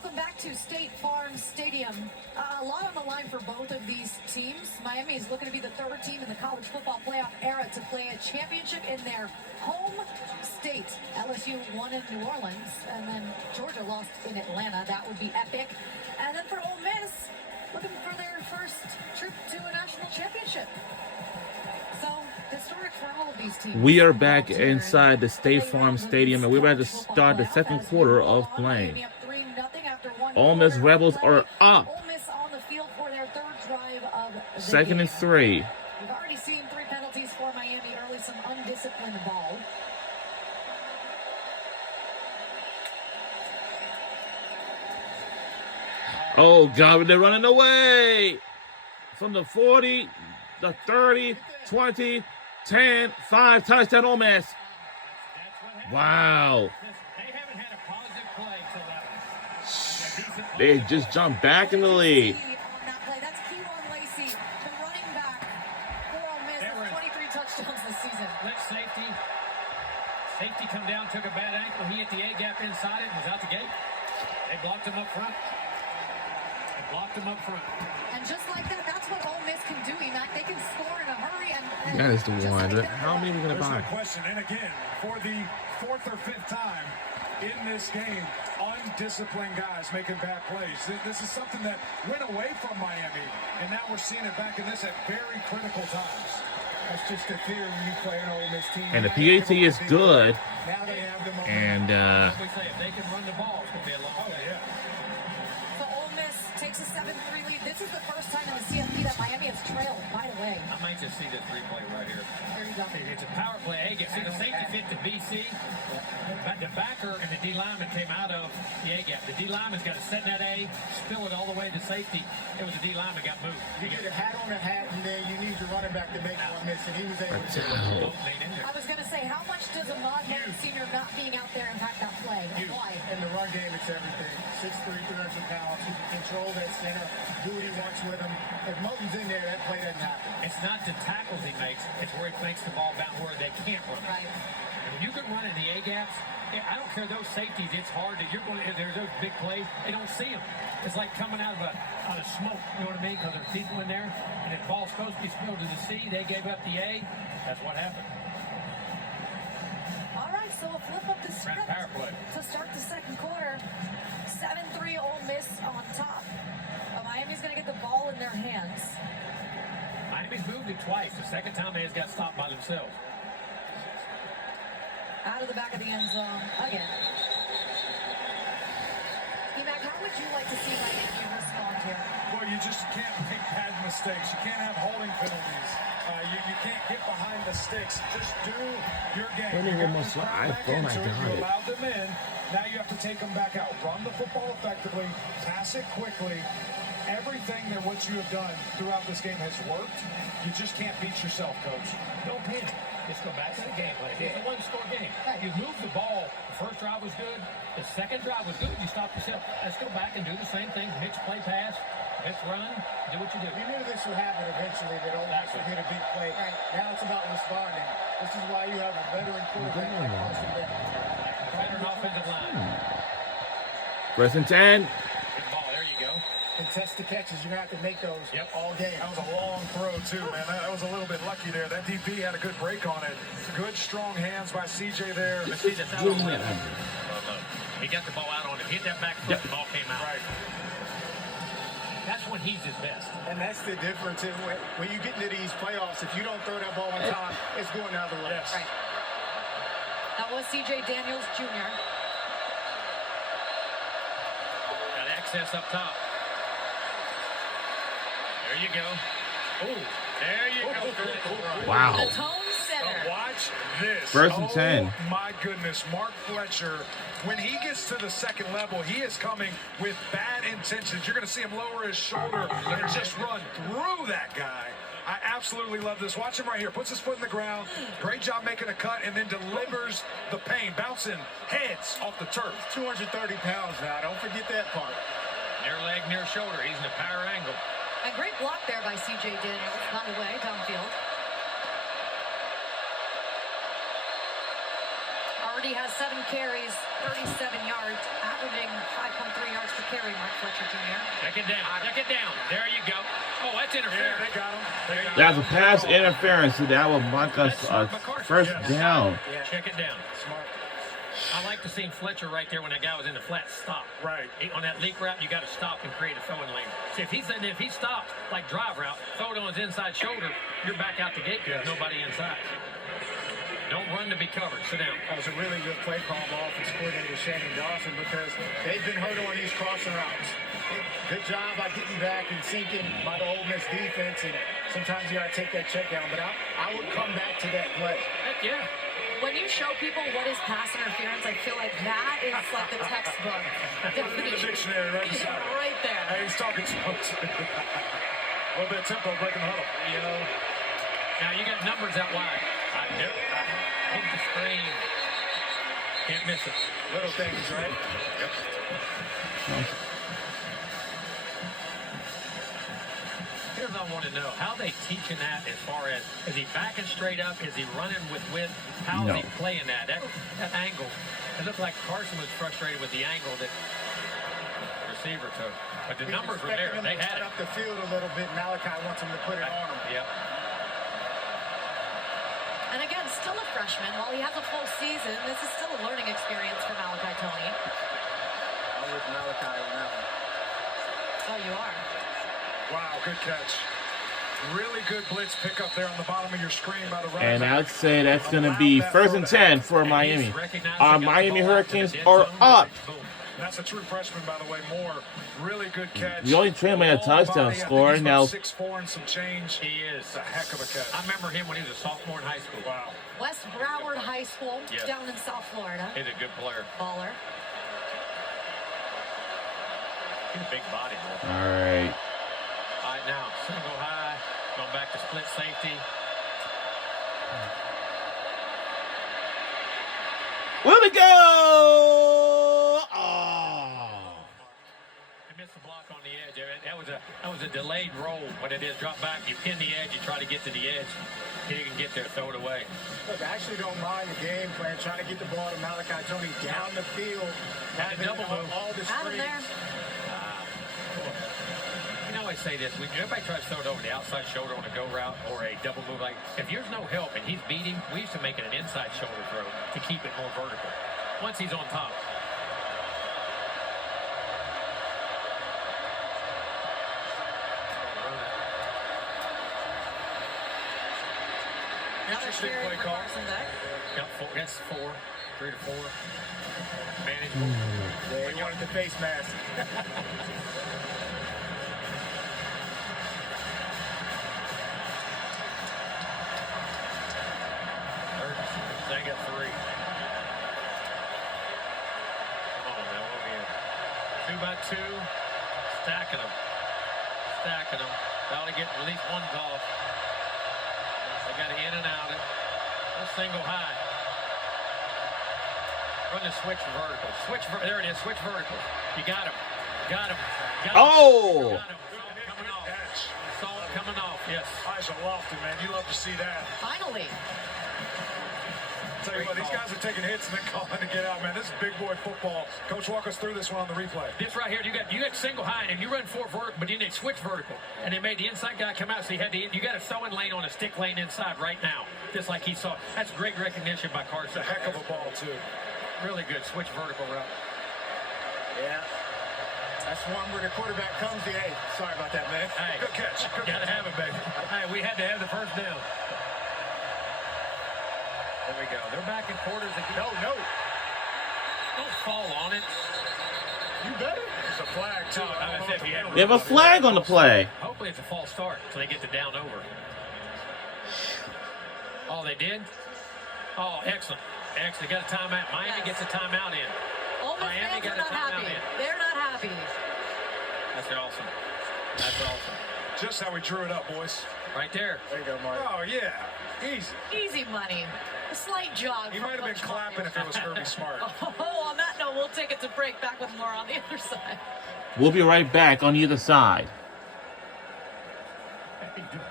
Welcome back to State Farm Stadium. A lot on the line for both of these teams. Miami is looking to be the third team in the college football playoff era to play a championship in their home state. LSU won in New Orleans, and then Georgia lost in Atlanta. That would be epic. And then for Ole Miss, looking for their first trip to a national championship. So, historic for all of these teams. We are back inside the State Farm Stadium, and we're about to start the second quarter of playing. Ole Miss Rebels are up. Ole Miss on the field for their third drive of the Second and game. 3. We've already seen 3 penalties for Miami early, some undisciplined ball. Oh, God, they're running away. From the 40, the 30, 20, 10, 5, touchdown Ole Miss. Wow. They just jumped back in the lead. That's Keewan Lacey, the running back for Ole Miss, with 23 touchdowns this season. Let safety come down, took a bad ankle. He hit the A-gap inside it and was out the gate. They blocked him up front. And just like that, that's what Ole Miss can do, Emac. They can score in a hurry. And That is the one. How many are we going to buy? No question. And again, for the 4th or 5th time in this game, undisciplined guys making bad plays. This is something that went away from Miami, and now we're seeing it back in this at very critical times. That's just the fear when you play an Ole Miss team. And the PAT is good. Now they have them on. And We say if they can run the ball, it's going to be a long day. So Ole Miss takes a 7-3 lead. This is the first time in the CFP that Miami has trailed, by the way. I might just see this replay right here. There you go. It's a power play. A-gap. See the safety fit to BC. But the backer and the D lineman came out of the A-gap. The D lineman's got to set that A, spill it all the way to safety. It was the D lineman got moved. You get a hat on a hat, and then you need the running back to make one miss, and he was able to do it. I was going to say, how much does Ahmad Morton Sr. not being out there impact that play? And why? In the run game, it's everything. 6'3", 300 pounds. He can control that center, do what he wants with him. If Moten's in there, that play doesn't happen. It's not the tackles he makes, it's where he makes the ball bounce where they can't run. Right. And when you can run in the A-gaps, I don't care those safeties, it's hard that you're going to, there's those big plays, they don't see them. It's like coming out of smoke, you know what I mean? Because there's people in there, and if the ball's supposed to be spilled to the C, they gave up the A, that's what happened. All right, so a flip up the script Power play. to start the second quarter. 7-3 Ole Miss on top. Miami's going to get the ball in their hands. Miami's moved it twice. The second time they just got stopped by themselves. Out of the back of the end zone again. Emac, how would you like to see Miami respond here? Well, you just can't make bad mistakes. You can't have holding penalties. You can't get behind the sticks. Just do your game. Let me You get got my them slide. back Oh, my into it. God. You allowed them in. Now you have to take them back out. Run the football effectively. Pass it quickly. Everything that what you have done throughout this game has worked. You just can't beat yourself, Coach. Don't panic. Just go back to the game plan. It's a one-score game. You moved the ball. The first drive was good. The second drive was good. You stopped yourself. Let's go back and do the same thing. Mix play pass. Let's run. Do what you do. You knew this would happen eventually, that Ole Miss would hit a big play. Right. Now it's about responding. This is why you have a veteran quarterback like Carson Beck. Veteran offensive line. first and 10. Good ball. There you go. Contested catches, you're going to have to make those all game. That was a long throw, too, man. That was a little bit lucky there. That DB had a good break on it. Good, strong hands by CJ there. See, that's out on him. He got the ball out on him. Hit that back foot. The ball came out. Right. That's when he's his best. And that's the difference. When you get into these playoffs, if you don't throw that ball on time, it's going the other way. Yes. Right. That was C.J. Daniels Jr. Got access up top. There you go. Oh, there you go. Wow. The tone setter. Watch this. First and 10. Oh, my goodness. Mark Fletcher, when he gets to the second level, he is coming with bad intentions. You're going to see him lower his shoulder and just run through that guy. I absolutely love this. Watch him right here. Puts his foot in the ground. Great job making a cut and then delivers the pain. Bouncing heads off the turf. 230 pounds now. Don't forget that part. Near leg, near shoulder. He's in a power angle. A great block there by C.J. Daniels, by the way, downfield. Already has 7 carries, 37 yards, averaging 5.3 yards per carry. free, Mark Fletcher Jr. Check it down. Check it down. There you go. Oh, that's Yeah, interference. they got him. That's a pass interference, so that will mark us a first down. Yeah. Check it down. Smart. I like to see Fletcher right there when that guy was in the flat. Stop. Right. On that leak route, you got to stop and create a throwing lane. See, if he stopped like drive route, throw it on his inside shoulder, you're back out the gate. There's nobody inside. Don't run to be covered. Sit down. That was a really good play call by offensive coordinator Shannon Dawson because they've been hurt on these crossing routes. Good job by getting back and sinking by the Ole Miss defense, and sometimes you got to take that check down, but I would come back to that play. Heck yeah. When you show people what is pass interference, I feel like that is like the textbook The definition. dictionary right beside it. Right there. Hey, he's talking sports. A little bit of tempo breaking the huddle. You know. Now you got numbers out wide. I know. Hit the screen. Can't miss it. Little things, right? Yep. Here's what I want to know. How they teaching that as far as, is he backing straight up? Is he running with width? How is he playing that? That angle. It looked like Carson was frustrated with the angle that the receiver took. But the He's numbers were there. expecting They him to had cut it. up the field a little bit. Malachi wants him to put it on him. Yep. And again, still a freshman. While he has a full season, this is still a learning experience for Malachi Tony. I'm with Malachi on that one. Oh, you are. Wow, good catch. Really good blitz pickup there on the bottom of your screen by the running And back. I'd say that's going to be first and 10 for Miami. Our Miami Hurricanes are up. That's a true freshman, by the way, Moore. Really good catch. We only trained by a Long touchdown body. I think score. he's Now, about 6'4" and some change. He is. It's a heck of a catch. I remember him when he was a sophomore in high school. Wow. West Broward High School Yes. down in South Florida. He's a good player. Baller. He's a big body, boy. all right. All right, now, single high, going back to split safety. Will we go? Oh. He missed the block on the edge. That was a delayed roll. What it is, drop back, you pin the edge, you try to get to the edge. He can get there, throw it away. Look, I actually don't mind the game plan, trying to get the ball to Malachi Tony down the field. Had a double move. All the Out of screens. there. You know, I always say this. When everybody tries to throw it over the outside shoulder on a go route or a double move, like if there's no help and he's beating, we used to make it an inside shoulder throw to keep it more vertical. Once he's on top. Another Interesting carry play for call. Carson Beck. Got four. That's 3 to 4. Manageable. Yeah, he wanted the face mask. They got 3. Come on now, what are we in? 2 by 2. Stacking them. Stacking them. Probably get at least one off. They got to in and out it. A single high. Run the switch vertical. There it is. Switch vertical. You got him. Got him. Got him. Oh. Got him. Coming off. Catch. Salt coming off. Yes. Eyes are lofted, man. You love to see that. Finally. Tell you what, these guys are taking hits and then calling to get out, man. This is big boy football. Coach, walk us through this one on the replay. This right here, you got single high, and you run 4 vertical, but then they switch vertical, and they made the inside guy come out, so you got a throwing lane on a stick lane inside right now, just like he saw. That's great recognition by It's Carson. a heck of a ball, too. Really good switch vertical route. Yeah. That's one where the quarterback comes to, hey, sorry about that, man. Hey, Good catch. Good gotta catch. have it, baby. Hey, we had to have the first down. There we go. They're back in quarters again. No. Don't fall on it. You better. It's a flag, too. No, I don't know I if said you had- They have a flag on the play. Hopefully it's a false start, so they get the down over. Oh, they did? Oh, excellent. Excellent. Got a timeout. Miami gets a timeout in. Ole Miss Miami fans got are a not timeout happy. in. They're not happy. That's awesome. That's awesome. Just how we drew it up, boys. Right there. There you go, Mark. Oh, yeah. Easy. Easy money. A slight jog. He from might have been Coach clapping if it was Kirby Smart. Oh, on that note, we'll take it to break. Back with more on the other side. We'll be right back on either side. How you doing?